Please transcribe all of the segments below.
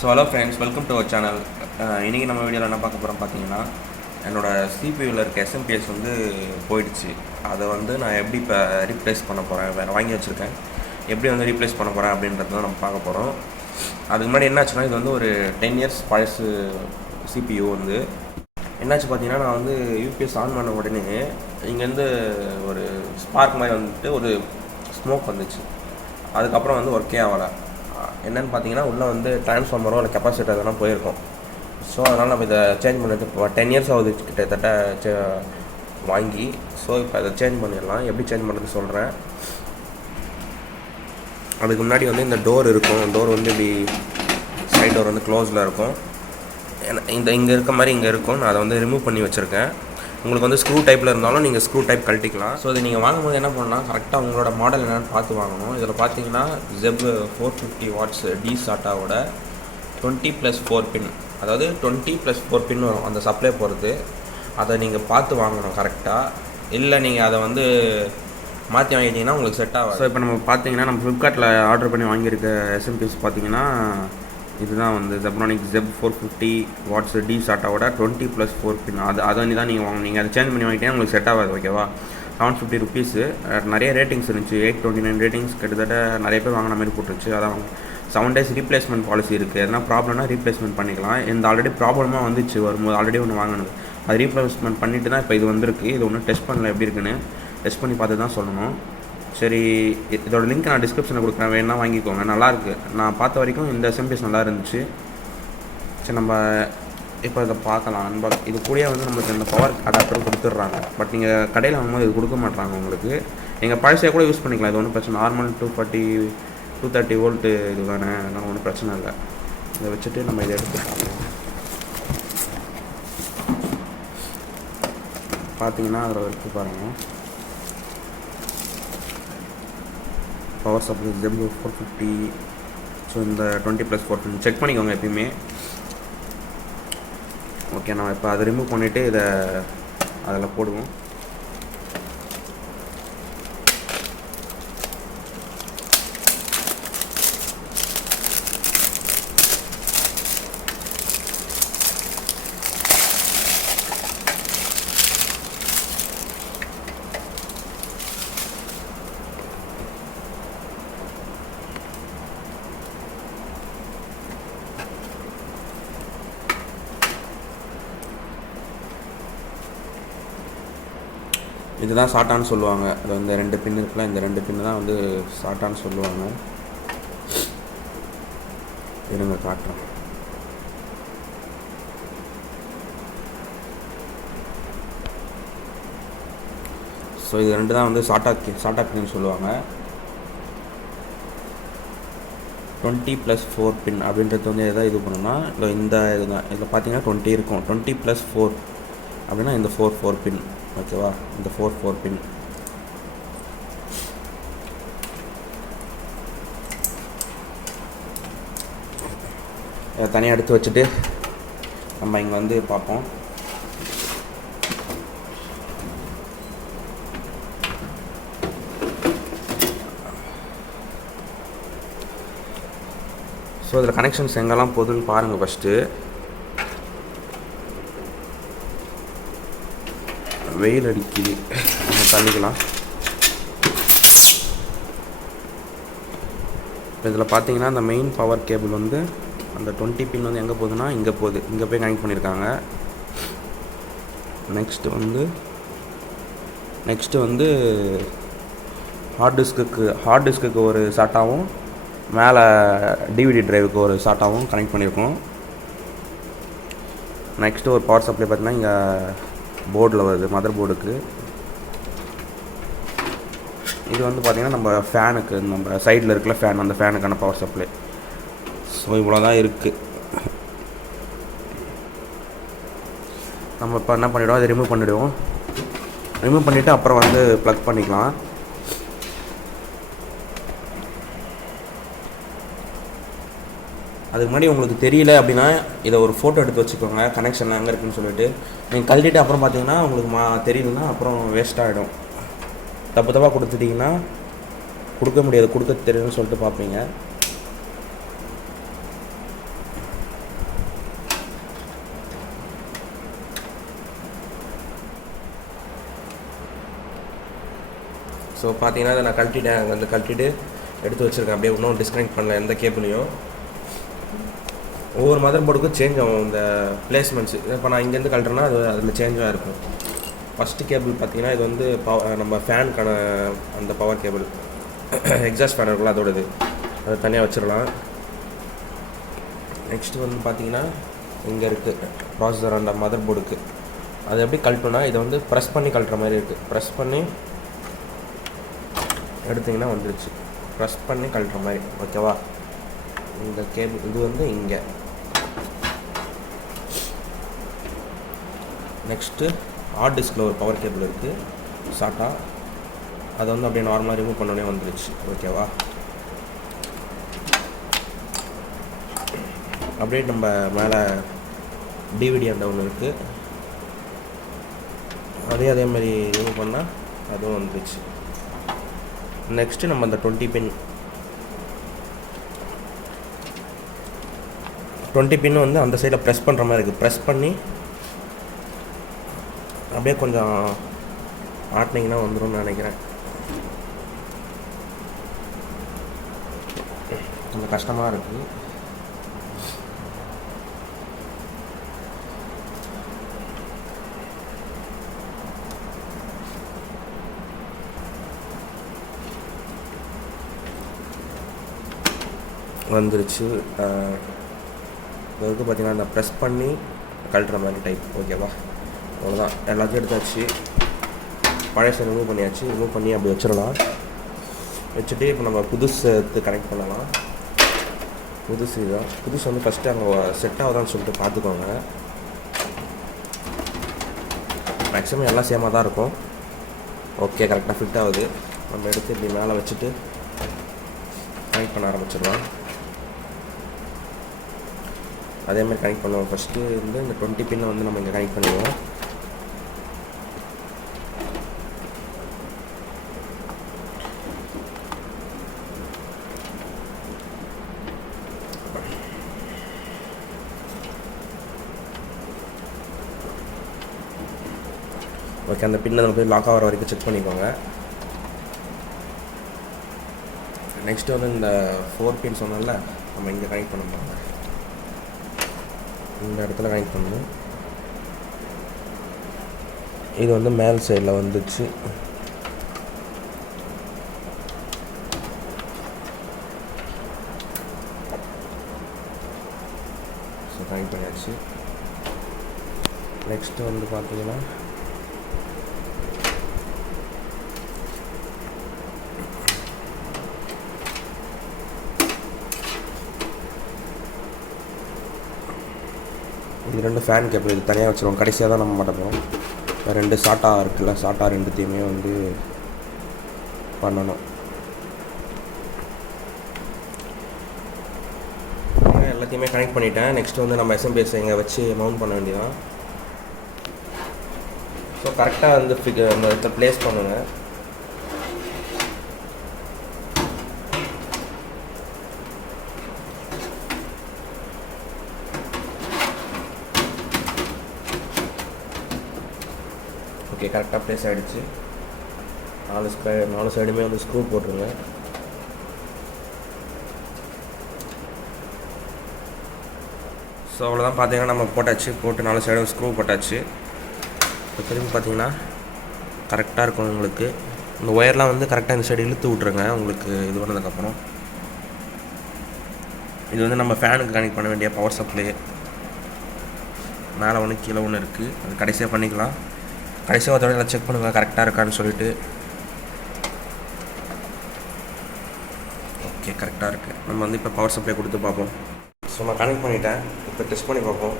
So hello friends, welcome to our channel. இன்றைக்கி நம்ம வீடியோவில் என்ன பார்க்க போகிறோம் பார்த்தீங்கன்னா, என்னோடய சிபியூவில் இருக்க எஸ்எம்பிஎஸ் வந்து போயிடுச்சு. அதை வந்து நான் எப்படி இப்போ ரீப்ளேஸ் பண்ண போகிறேன், வேறு வாங்கி வச்சுருக்கேன், எப்படி வந்து ரீப்ளேஸ் பண்ண போகிறேன் அப்படின்றத தான் நம்ம பார்க்க போகிறோம். அதுக்கு முன்னாடி என்னாச்சுன்னா, இது வந்து ஒரு 10 இயர்ஸ் பழசு சிபியூ வந்து என்னாச்சு பார்த்தீங்கன்னா, நான் வந்து யூபிஎஸ் ஆன் பண்ண உடனே இங்கேருந்து ஒரு ஸ்பார்க் மாதிரி வந்துட்டு ஒரு ஸ்மோக் வந்துச்சு. அதுக்கப்புறம் வந்து ஒர்க்கே ஆகலை. என்னென்னு பார்த்தீங்கன்னா, உள்ளே வந்து ட்ரான்ஸ்ஃபார்மரோ இல்லை கெப்பாசிட்டர் அதெல்லாம் போயிருக்கும். ஸோ அதனால் நம்ம இதை சேஞ்ச் பண்ணிட்டு இப்போ 10 இயர்ஸ் ஆகுது கிட்டத்தட்ட வாங்கி. ஸோ இப்போ அதை சேஞ்ச் பண்ணிடலாம். எப்படி சேஞ்ச் பண்ணுறது சொல்கிறேன். அதுக்கு முன்னாடி வந்து இந்த டோர் இருக்கும். டோர் வந்து இப்படி சைட் டோர் வந்து க்ளோஸில் இருக்கும். இங்கே இருக்க மாதிரி இங்கே இருக்கும். நான் அதை வந்து ரிமூவ் பண்ணி வச்சுருக்கேன். உங்களுக்கு வந்து ஸ்க்ரூ டைப்பில் இருந்தாலும் நீங்கள் ஸ்க்ரூ டைப் கழட்டிக்கலாம். ஸோ இதை நீங்கள் வாங்கும்போது என்ன பண்ணலாம், கரெக்டாக உங்களோட மாடல் என்னென்னு பார்த்து வாங்கணும். இதில் பார்த்தீங்கன்னா ZEB 450 வாட்ஸ் DSATAவோட 20+4 பின், அதாவது 20+4 பின் வரும் அந்த சப்ளை போகிறது. அதை நீங்கள் பார்த்து வாங்கணும் கரெக்டாக. இல்லை நீங்கள் அதை வந்து மாற்றி வாங்கிட்டீங்கன்னா உங்களுக்கு செட் ஆகும். ஸோ இப்போ நம்ம பார்த்தீங்கன்னா, நம்ம ஃப்ளிப்கார்ட்டில் ஆர்டர் பண்ணி வாங்கியிருக்க எஸ்எம்பிஎஸ் பார்த்தீங்கன்னா, இதுதான் வந்து ZEBRONICS ZEB 450 வாட்ஸ் DSATAவோட 20+4 பின். அதை வந்து தான் நீங்கள் வாங்கணும். நீங்கள் அதை சேஞ்ச் பண்ணி வாங்கிட்டீங்கன்னா உங்களுக்கு செட் ஆகாது. ஓகேவா? 750 ருபீஸு. நிறைய ரேட்டிங்ஸ் இருந்துச்சு, 829 ரேட்டிங்ஸ். கிட்டத்தட்ட நிறைய பேர் வாங்கின மாதிரி போட்டுருச்சு. அதான் 7 days ரீப்ளேஸ்மெண்ட் பாலிசி இருக்குது. எதனா ப்ராப்ளம்னா ரீப்ளேஸ்மெண்ட் பண்ணிக்கலாம். இந்த ஆல்ரெடி ப்ராப்ளமாக வந்துச்சு வரும்போது, ஆல்ரெடி ஒன்று வாங்கினது, அது ரீப்ளேஸ்மெண்ட் பண்ணிட்டு தான் இப்போ இது வந்திருக்கு. இது ஒன்றும் டெஸ்ட் பண்ணல, எப்படி இருக்குன்னு டெஸ்ட் பண்ணி பார்த்து தான் சொல்லணும். சரி, இதோட லிங்க் நான் டிஸ்கிரிப்ஷனில் கொடுக்குறேன், வேணா வாங்கிக்கோங்க. நல்லாயிருக்கு. நான் பார்த்த வரைக்கும் இந்த எஸ்எம்பிஎஸ் நல்லா இருந்துச்சு. சரி, நம்ம இப்போ இதை பார்க்கலாம். இது கூடயே வந்து நம்மளுக்கு இந்த பவர் அடாப்டர் கொடுத்துட்றாங்க. பட் நீங்கள் கடையில் வாங்கும்போது இது கொடுக்க மாட்டாங்க உங்களுக்கு. நீங்கள் பழசையாக கூட யூஸ் பண்ணிக்கலாம். இது ஒன்றும் பிரச்சனை. நார்மல் 230 வோல்ட்டு இது தானே, அதனால் ஒன்றும் பிரச்சனை இல்லை. இதை வச்சுட்டு நம்ம இதை எடுத்து பார்த்தீங்கன்னா அதில் எடுத்து பாருங்கள். Power supply ZEB 450. ஸோ இந்த 20+4 பின் செக் பண்ணிக்கோங்க எப்பயுமே. ஓகே, நான் இப்போ அதை ரிமூவ் பண்ணிவிட்டு இதை அதில் போடுவோம். இதுதான் சாட்டான்னு சொல்லுவாங்க. அது இந்த 2 பின் இருக்குல்ல, இந்த 2 பின்னு தான் வந்து சாட்டான்னு சொல்லுவாங்க. இருங்க காட்டுறேன். ஸோ இது 2 தான் வந்து சாட்டா பின்னு சொல்லுவாங்க. 20+4 பின் அப்படின்றது வந்து எதாவது இது பண்ணணும்னா இந்த இதுதான். இதில் பார்த்தீங்கன்னா 20 இருக்கும். 20+4 அப்படின்னா இந்த 4 பின். ஓகேவா? இந்த 4 பின். இதை தனியாக எடுத்து வச்சுட்டு நம்ம இங்கே வந்து பார்ப்போம். ஸோ இதில் கனெக்ஷன்ஸ் எங்கெல்லாம் போகுதுன்னு பாருங்கள் ஃபஸ்ட்டு. வெயில் அடிக்குது, நம்ம தள்ளிக்கலாம். இப்போ இதில் பார்த்தீங்கன்னா, அந்த மெயின் பவர் கேபிள் வந்து அந்த 20 பின் வந்து எங்கே போகுதுன்னா இங்கே போகுது. இங்கே போய் கனெக்ட் பண்ணியிருக்காங்க. நெக்ஸ்ட்டு வந்து ஹார்ட் டிஸ்க்குக்கு ஒரு சாட்டாவும், மேலே டிவிடி டிரைவுக்கு ஒரு சாட்டாவும் கனெக்ட் பண்ணியிருக்கோம். நெக்ஸ்ட்டு ஒரு பவர் சப்ளை பார்த்தீங்கன்னா இங்கே போர்டில் வருது, மதர் போர்டுக்கு. இது வந்து பார்த்திங்கன்னா நம்ம ஃபேனுக்கு, நம்ம சைடில் இருக்கிற ஃபேன், அந்த ஃபேனுக்கான பவர் சப்ளை. ஸோ இவ்வளோ தான் இருக்குது. நம்ம இப்போ என்ன பண்ணிவிடுவோம், அதை ரிமூவ் பண்ணிவிட்டு அப்புறம் வந்து ப்ளக் பண்ணிக்கலாம். அதுக்கு முன்னாடி உங்களுக்கு தெரியல அப்படின்னா இதை ஒரு ஃபோட்டோ எடுத்து வச்சுக்கோங்க, கனெக்ஷன் எங்கே இருக்குதுன்னு சொல்லிட்டு. நீங்கள் கழட்டிட்டு அப்புறம் பார்த்தீங்கன்னா உங்களுக்கு தெரியலன்னா அப்புறம் வேஸ்ட் ஆகிடும். தப்பாக கொடுத்துட்டிங்கன்னா கொடுக்க முடியாது, கொடுக்க தெரியும்னு சொல்லிட்டு பார்ப்பீங்க. ஸோ பார்த்தீங்கன்னா அதை நான் கழட்டிட்டேன், அங்கே வந்து கழட்டிட்டு எடுத்து வச்சுருக்கேன். அப்படியே இன்னும் டிஸ்கனெக்ட் பண்ணல எந்த கேபிளையும். ஒவ்வொரு மதர் போர்டுக்கும் சேஞ்ச் ஆகும் இந்த பிளேஸ்மெண்ட்ஸு. இப்போ நான் இங்கேருந்து கழட்டுறேன்னா அது அதில் சேஞ்சாக இருக்கும். ஃபஸ்ட்டு கேபிள் பார்த்தீங்கன்னா இது வந்து நம்ம ஃபேனுக்கான அந்த பவர் கேபிள், எக்ஸாஸ்ட் ஃபேன் இருக்குல்ல அதோடது, அதை தனியாக வச்சிடலாம். நெக்ஸ்ட்டு வந்து பார்த்தீங்கன்னா இங்கே இருக்குது ப்ராசஸர் அந்த மதர் போர்டுக்கு. அது எப்படி கழட்டணும்னா இதை வந்து ப்ரெஸ் பண்ணி கழட்டுற மாதிரி இருக்குது. ப்ரெஸ் பண்ணி எடுத்திங்கன்னா வந்துடுச்சு. ப்ரெஸ் பண்ணி கழட்டுற மாதிரி, ஓகேவா? இந்த கேபிள் இது வந்து இங்கே. நெக்ஸ்ட்டு ஹார்ட் டிஸ்கில் ஒரு பவர் கேபிள் இருக்குது சாட்டா. அதை வந்து அப்படியே நார்மலாக ரிமூவ் பண்ணோடனே வந்துடுச்சு, ஓகேவா? அப்படியே நம்ம மேலே டிவிடி அந்த ஒன்று இருக்குது, அதே மாதிரி ரிமூவ் பண்ணால் அதுவும் வந்துடுச்சு. நெக்ஸ்ட்டு நம்ம அந்த 20 பின் வந்து அந்த சைடில் ப்ரெஸ் பண்ணுற மாதிரி இருக்குது. ப்ரெஸ் பண்ணி அப்படியே கொஞ்சம் ஆட்டினீங்கன்னா வந்துடும் நினைக்கிறேன். கொஞ்சம் கஷ்டமாக இருக்குது. வந்துருச்சு. இதுக்கு பார்த்திங்கன்னா அந்த ப்ரெஸ் பண்ணி கழட்டுற மாதிரி டைப், ஓகேவா? அவ்வளோதான், எல்லாத்தையும் எடுத்தாச்சு. பழைய ரிமூவ் பண்ணியாச்சு. ரிமூவ் பண்ணி அப்படி வச்சிடலாம். வச்சுட்டு இப்போ நம்ம புதுசு எடுத்து கனெக்ட் பண்ணலாம். புதுசு இதுதான். புதுசு வந்து ஃபஸ்ட்டு அங்கே செட் ஆகுதான்னு சொல்லிட்டு பார்த்துக்கோங்க. மேக்ஸிமம் எல்லாம் சேமாக தான் இருக்கும். ஓகே, கரெக்டாக ஃபிட் ஆகுது. நம்ம எடுத்து இப்படி மேலே வச்சுட்டு கனெக்ட் பண்ண ஆரம்பிச்சிடலாம். அதேமாதிரி கனெக்ட் பண்ணுவோம். ஃபஸ்ட்டு வந்து இந்த 20 பின்னை வந்து நம்ம இங்கே கனெக்ட் பண்ணுவோம். ஓகே, அந்த பின்னை நம்ம போய் லாக் ஆகிற வரைக்கும் செக் பண்ணிக்கோங்க. நெக்ஸ்ட்டு வந்து இந்த 4 பின் சொன்னோம்ல, நம்ம இங்கே கனெக்ட் பண்ண போகிறோம். இந்த இடத்துல கனெக்ட் பண்ணணும். இது வந்து மேல் சைடில் வந்துச்சு. ஸோ கனெக்ட் பண்ணியாச்சு. நெக்ஸ்ட்டு வந்து பார்த்தீங்கன்னா இது 2 ஃபேன் கேபிள், இது தனியாக வச்சுருவோம். கடைசியாக தான் நம்ம மாட்டோம். 2 சாட்டா இருக்குல்ல, சாட்டா 2த்தையுமே வந்து பண்ணணும். எல்லாத்தையுமே கனெக்ட் பண்ணிட்டேன். நெக்ஸ்ட்டு வந்து நம்ம SMPS இங்கே வச்சு மவுண்ட் பண்ண வேண்டியதான். ஸோ கரெக்டாக வந்து இந்த இடத்துல ப்ளேஸ் பண்ணுங்கள். ஓகே, கரெக்டாக ப்ளேஸ் ஆகிடுச்சு. 4 சைடுமே வந்து ஸ்க்ரூ போட்டுருங்க. ஸோ அவ்வளோதான். பார்த்தீங்கன்னா நம்ம போட்டாச்சு. போட்டு 4 சைடும் ஸ்க்ரூ போட்டாச்சு. இப்போ திரும்பி பார்த்தீங்கன்னா கரெக்டாக இருக்கும் உங்களுக்கு. இந்த ஒயர்லாம் வந்து கரெக்டாக இந்த சைடு இழுத்து விட்ருங்க உங்களுக்கு. இது பண்ணதுக்கப்புறம் இது வந்து நம்ம ஃபேனுக்கு கனெக்ட் பண்ண வேண்டிய பவர் சப்ளை. மேலே ஒன்று கீழே ஒன்று இருக்குது. அது கடைசியாக பண்ணிக்கலாம். கடைசியாக ஒரு தடவை செக் பண்ணுங்கள் கரெக்டாக இருக்கான்னு சொல்லிட்டு. ஓகே, கரெக்டாக இருக்குது. நம்ம வந்து இப்போ பவர் சப்ளை கொடுத்து பார்ப்போம். ஸோ நான் கனெக்ட் பண்ணிட்டேன். இப்போ டெஸ்ட் பண்ணி பார்ப்போம்.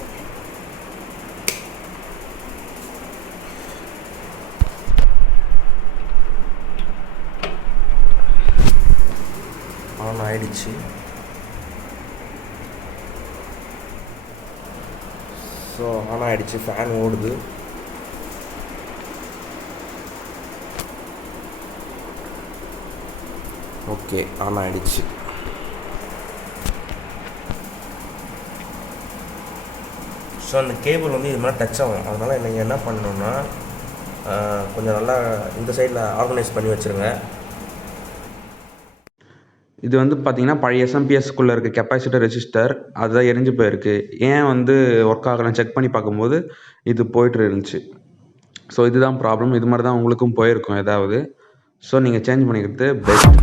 ஆன் ஆகிடுச்சு. ஸோ ஆன் ஆகிடுச்சு. ஃபேன் ஓடுது. ஓகே, ஆன் ஆகிடுச்சு. ஸோ அந்த கேபிள் வந்து இது மாதிரி டச் ஆகும். அதனால் நீங்கள் என்ன பண்ணணுன்னா கொஞ்சம் நல்லா இந்த சைடில் ஆர்கனைஸ் பண்ணி வச்சுருங்க. இது வந்து பார்த்தீங்கன்னா பழைய எஸ்எம்பிஎஸ்க்குள்ளே இருக்க கெப்பாசிட்டர் ரெசிஸ்டர் அதுதான் எரிஞ்சு போயிருக்கு. ஏன் வந்து ஒர்க் ஆகலைன்னு செக் பண்ணி பார்க்கும்போது இது போயிட்டு இருந்துச்சு. ஸோ இதுதான் ப்ராப்ளம். இது மாதிரி தான் உங்களுக்கும் போயிருக்கும் ஏதாவது. ஸோ நீங்கள் சேஞ்ச் பண்ணிக்கிறது பெஸ்ட்.